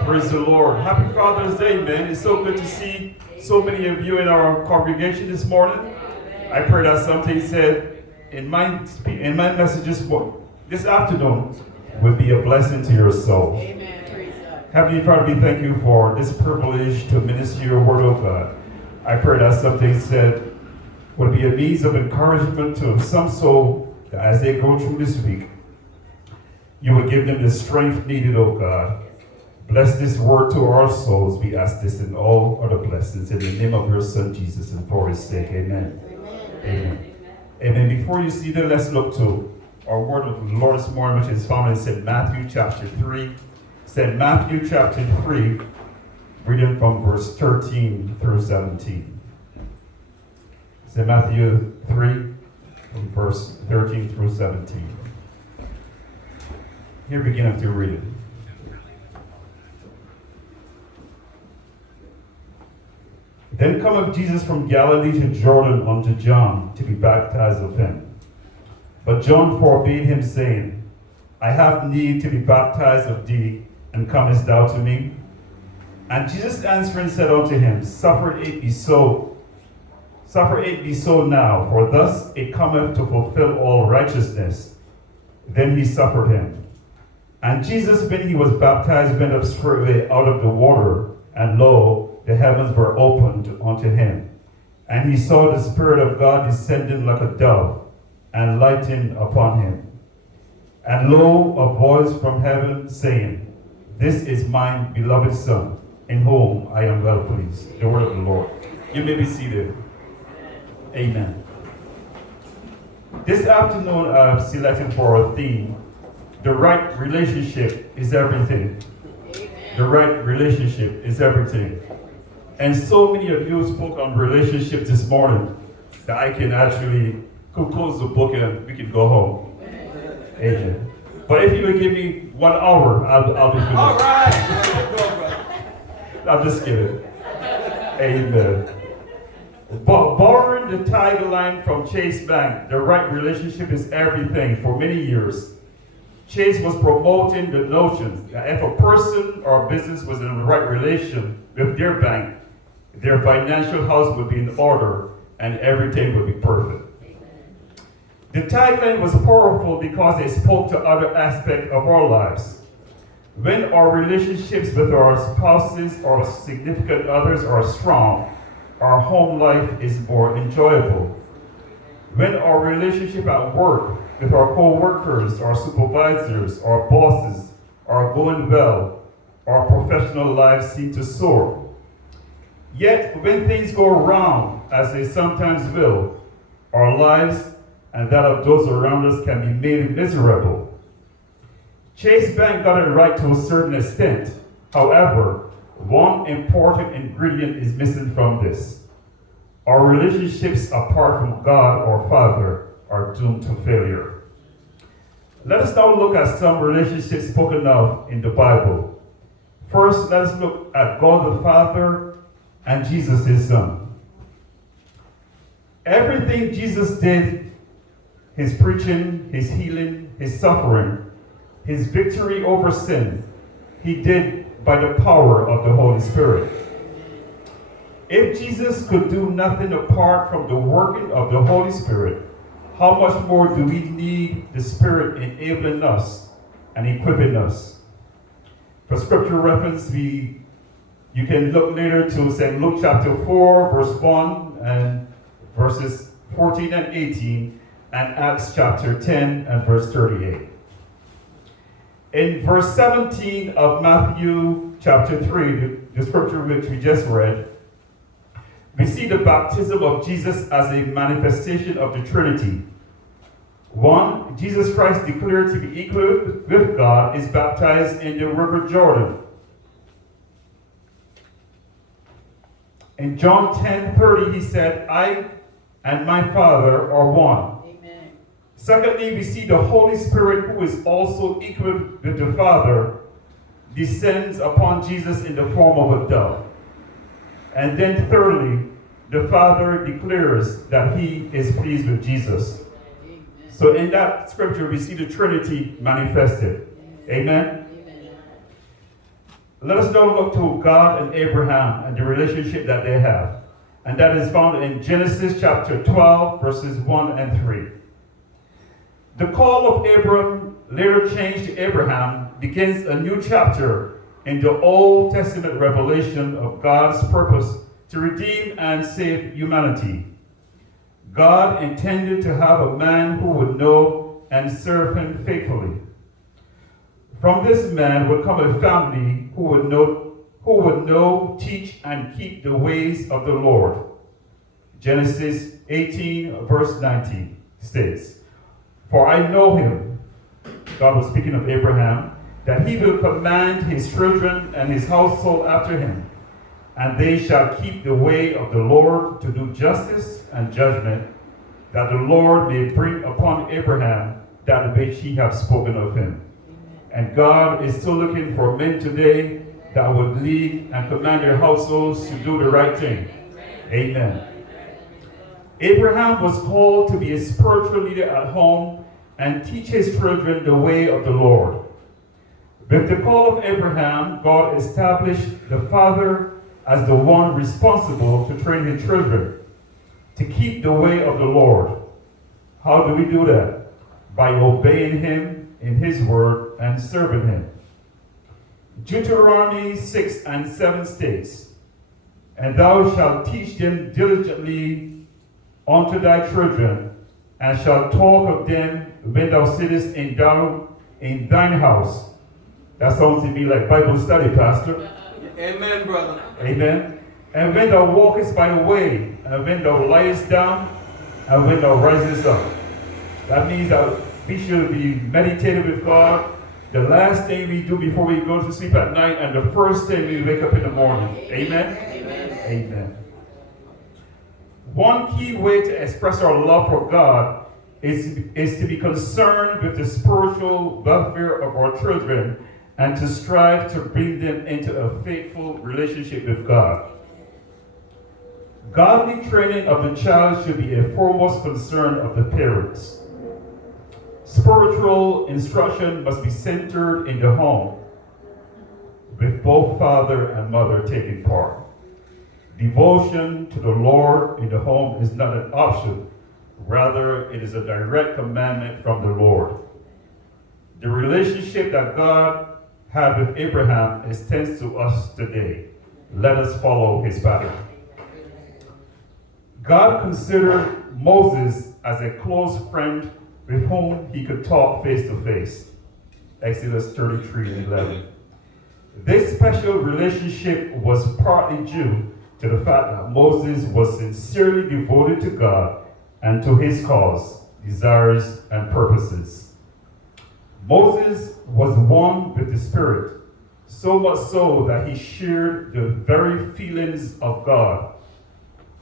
Praise the Lord. Happy Father's Day, man. It's so good to see so many of you in our congregation this morning. I pray that something said in my message this afternoon will be a blessing to your soul. Amen. Praise God. Heavenly Father, we thank you for this privilege to minister your word, oh God. I pray that something said will be a means of encouragement to some soul that as they go through this week, you will give them the strength needed, oh God. Bless this word to our souls. We ask this in all other blessings. In the name of your Son, Jesus, and for his sake. Amen. Amen. Amen. Before you see that, let's look to our word of the Lord this morning, which is found in Matthew chapter 3. Said Matthew chapter 3, reading from verse 13 through 17. Said Matthew 3, from verse 13 through 17. Here begin to read it. Then cometh Jesus from Galilee to Jordan unto John to be baptized of him. But John forbade him, saying, I have need to be baptized of thee, and comest thou to me? And Jesus answering said unto him, Suffer it be so now, for thus it cometh to fulfill all righteousness. Then he suffered him. And Jesus, when he was baptized, went up straightway out of the water, and lo, the heavens were opened unto him. And he saw the Spirit of God descending like a dove, and lighting upon him. And lo, a voice from heaven saying, This is my beloved Son, in whom I am well pleased. The word of the Lord. You may be seated. Amen. This afternoon I've selected for a theme, the right relationship is everything. The right relationship is everything. And so many of you spoke on relationships this morning that I can actually close the book and we can go home. Amen. But if you would give me 1 hour, I'll be finished. All right. I'm just kidding. Amen. But borrowing the tagline from Chase Bank, the right relationship is everything, for many years, Chase was promoting the notion that if a person or a business was in the right relation with their bank, their financial house would be in order and everything would be perfect. The tagline was powerful because it spoke to other aspects of our lives. When our relationships with our spouses or significant others are strong, our home life is more enjoyable. When our relationship at work with our co-workers, our supervisors, our bosses are going well, our professional lives seem to soar. Yet, when things go wrong, as they sometimes will, our lives and that of those around us can be made miserable. Chase Bank got it right to a certain extent. However, one important ingredient is missing from this. Our relationships apart from God or Father are doomed to failure. Let us now look at some relationships spoken of in the Bible. First, let us look at God the Father and Jesus his Son. Everything Jesus did, his preaching, his healing, his suffering, his victory over sin, he did by the power of the Holy Spirit. If Jesus could do nothing apart from the working of the Holy Spirit, how much more do we need the Spirit enabling us and equipping us? For scripture reference, you can look later to say Luke chapter 4, verse 1, and verses 14 and 18, and Acts chapter 10 and verse 38. In verse 17 of Matthew chapter 3, the scripture which we just read, we see the baptism of Jesus as a manifestation of the Trinity. One, Jesus Christ declared to be equal with God is baptized in the river Jordan. In John 10:30, he said, I and my Father are one. Amen. Secondly, we see the Holy Spirit, who is also equal with the Father, descends upon Jesus in the form of a dove. And then thirdly, the Father declares that he is pleased with Jesus. Amen. So in that scripture, we see the Trinity manifested. Amen? Amen. Let us now look to God and Abraham and the relationship that they have. And that is found in Genesis chapter 12, verses 1 and 3. The call of Abram, later changed to Abraham, begins a new chapter in the Old Testament revelation of God's purpose to redeem and save humanity. God intended to have a man who would know and serve him faithfully. From this man would come a family who would know, teach, and keep the ways of the Lord. Genesis 18, verse 19 states, "For I know him," God was speaking of Abraham, "that he will command his children and his household after him, and they shall keep the way of the Lord to do justice and judgment, that the Lord may bring upon Abraham that which he hath spoken of him." And God is still looking for men today that would lead and command their households to do the right thing. Amen. Abraham was called to be a spiritual leader at home and teach his children the way of the Lord. With the call of Abraham, God established the father as the one responsible to train his children to keep the way of the Lord. How do we do that? By obeying him in his word and serving him. Deuteronomy 6 and 7 states, "And thou shalt teach them diligently unto thy children, and shalt talk of them when thou sittest in thine house." That sounds to me like Bible study, Pastor. Amen, brother. Amen. "And when thou walkest by the way, and when thou liest down, and when thou risest up." That means that we should be meditative with God the last thing we do before we go to sleep at night, and the first thing we wake up in the morning. Amen? Amen. Amen. One key way to express our love for God is to be concerned with the spiritual welfare of our children and to strive to bring them into a faithful relationship with God. Godly training of the child should be a foremost concern of the parents. Spiritual instruction must be centered in the home, with both father and mother taking part. Devotion to the Lord in the home is not an option. Rather, it is a direct commandment from the Lord. The relationship that God had with Abraham extends to us today. Let us follow his pattern. God considered Moses as a close friend with whom he could talk face to face. Exodus 33:11. This special relationship was partly due to the fact that Moses was sincerely devoted to God and to his cause, desires, and purposes. Moses was one with the Spirit, so much so that he shared the very feelings of God,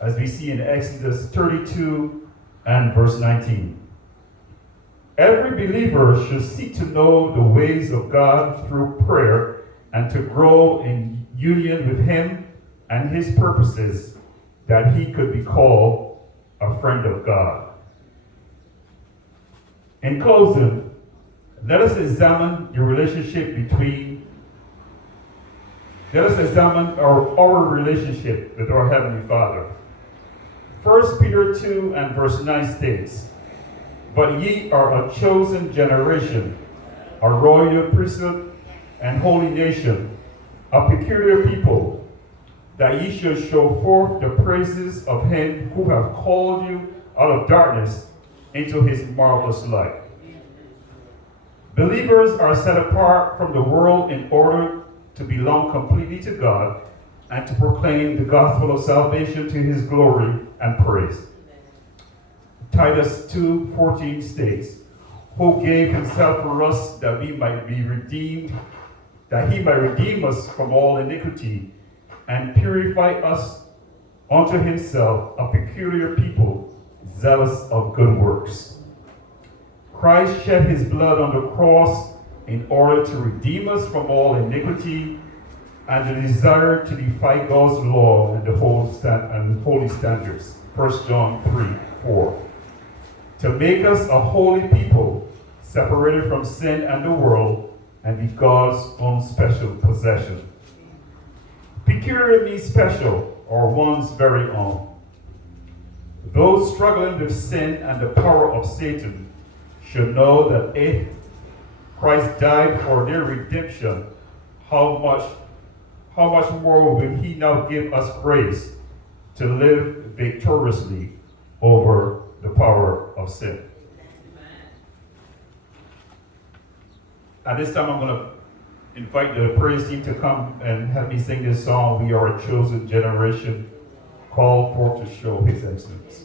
as we see in Exodus 32 and verse 19. Every believer should seek to know the ways of God through prayer and to grow in union with him and his purposes, that he could be called a friend of God. In closing, let us examine our relationship with our Heavenly Father. 1 Peter 2 and verse 9 states, "But ye are a chosen generation, a royal priesthood, and holy nation, a peculiar people, that ye should show forth the praises of him who hath called you out of darkness into his marvelous light." Believers are set apart from the world in order to belong completely to God and to proclaim the gospel of salvation to his glory and praise. Titus 2:14 states, "Who gave himself for us that we might be redeemed, that he might redeem us from all iniquity and purify us unto himself, a peculiar people, zealous of good works." Christ shed his blood on the cross in order to redeem us from all iniquity and the desire to defy God's law and the holy standards. 1 John 3:4. To make us a holy people, separated from sin and the world, and be God's own special possession. peculiarly special or one's very own. Those struggling with sin and the power of Satan should know that if Christ died for their redemption, how much more will he now give us grace to live victoriously over the power of sin. At this time, I'm going to invite the praise team to come and help me sing this song, We Are a Chosen Generation, called forth to show his excellence.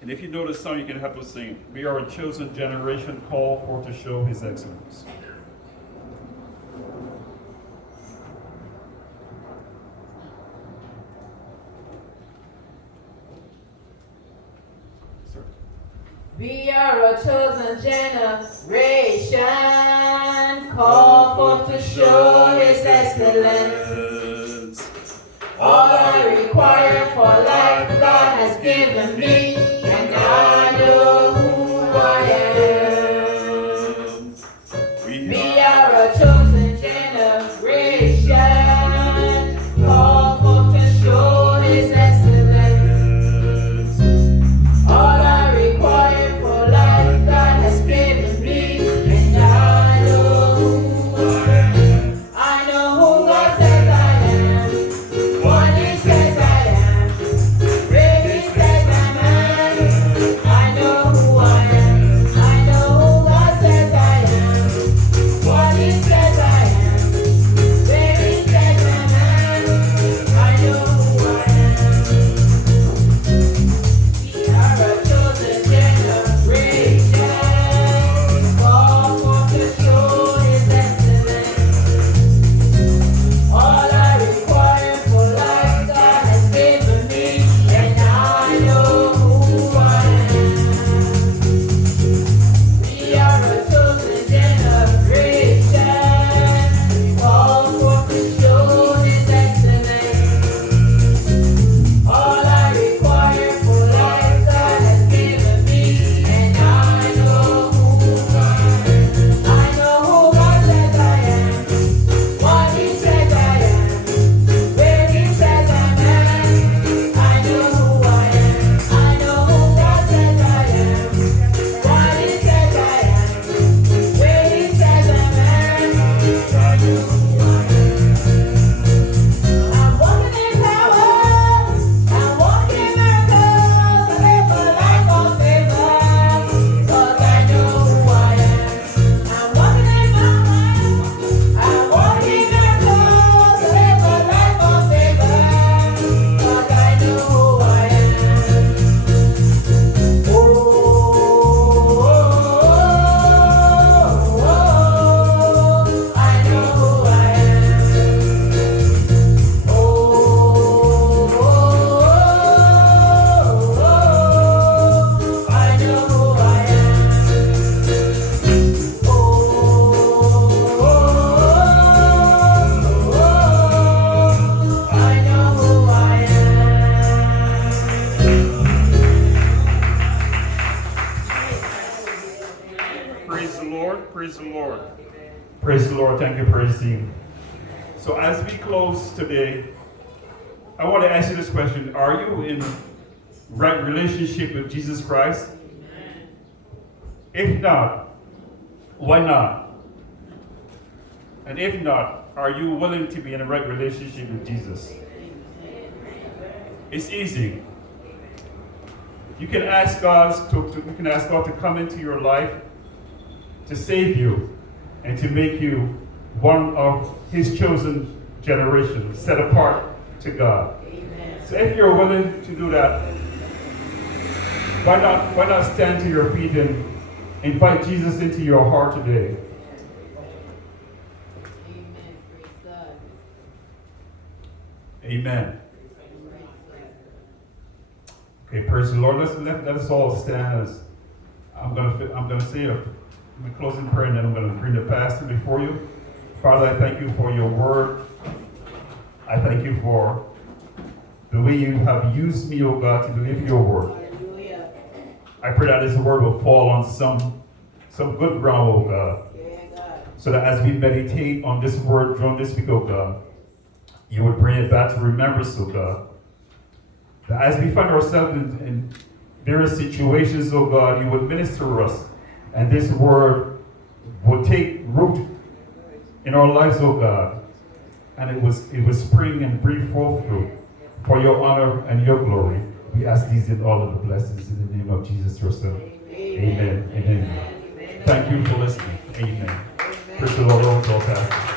And if you know this song, you can help us sing. We are a chosen generation called forth to show his excellence. We are a chosen generation, called forth to show his excellence. All I require for life God has given me, and I know who I am. We are a chosen generation, called forth to show his excellence. All I require for life God has given me, and I know who I am. I know who God says I am. What he says I am. Where he says I'm at. I know who I am. I know who God says I am. What he says I am. Where he says I'm at. I know who I am. We are a chosen generation, called forth to show his excellence. All I require for life God has given me, and I know who I am. We are a chosen generation, called forth to show his excellence. All I require for life God has given me, and I know who I am. I know who God says I am. What he says I am. Where he says I'm at. I know who I am. I know who God says I am. What he says I am. Where he says I'm at. I know who I am. I'm walking in power. I'm walking in miracles. I live a life of favor, 'cause I know who I am. I'm walking in power. I'm walking in miracles. I live a life of favor, 'cause I know who I am. Oh, I know who I am. Oh, I know who I am. Oh, I know who I am. Praise the Lord, praise the Lord. Praise the Lord, thank you, praise team. So as we close today, I want to ask you this question. Are you in right relationship with Jesus Christ? If not, why not? And if not, are you willing to be in a right relationship with Jesus? It's easy. You can ask God to come into your life to save you and to make you one of his chosen generation, set apart to God. So if you're willing to do that, Why not stand to your feet and invite Jesus into your heart today? Amen. Praise God. Amen. Okay, praise the Lord. Let us all stand as I'm gonna say my closing prayer, and then I'm gonna bring the pastor before you. Father, I thank you for your word. I thank you for the way you have used me, oh God, to deliver your word. Hallelujah. I pray that this word will fall on some good ground, oh God, Yeah, God. so that as we meditate on this word during this week, oh God, you would bring it back to remembrance, oh God. That as we find ourselves in various situations, oh God, you would minister to us, and this word would take root in our lives, oh God, and it was spring and bring forth fruit for your honor and your glory. We ask these in all of the blessings in the name of Jesus, your Son. Amen. Amen. Thank you for listening. Amen. Praise the Lord, all pastor.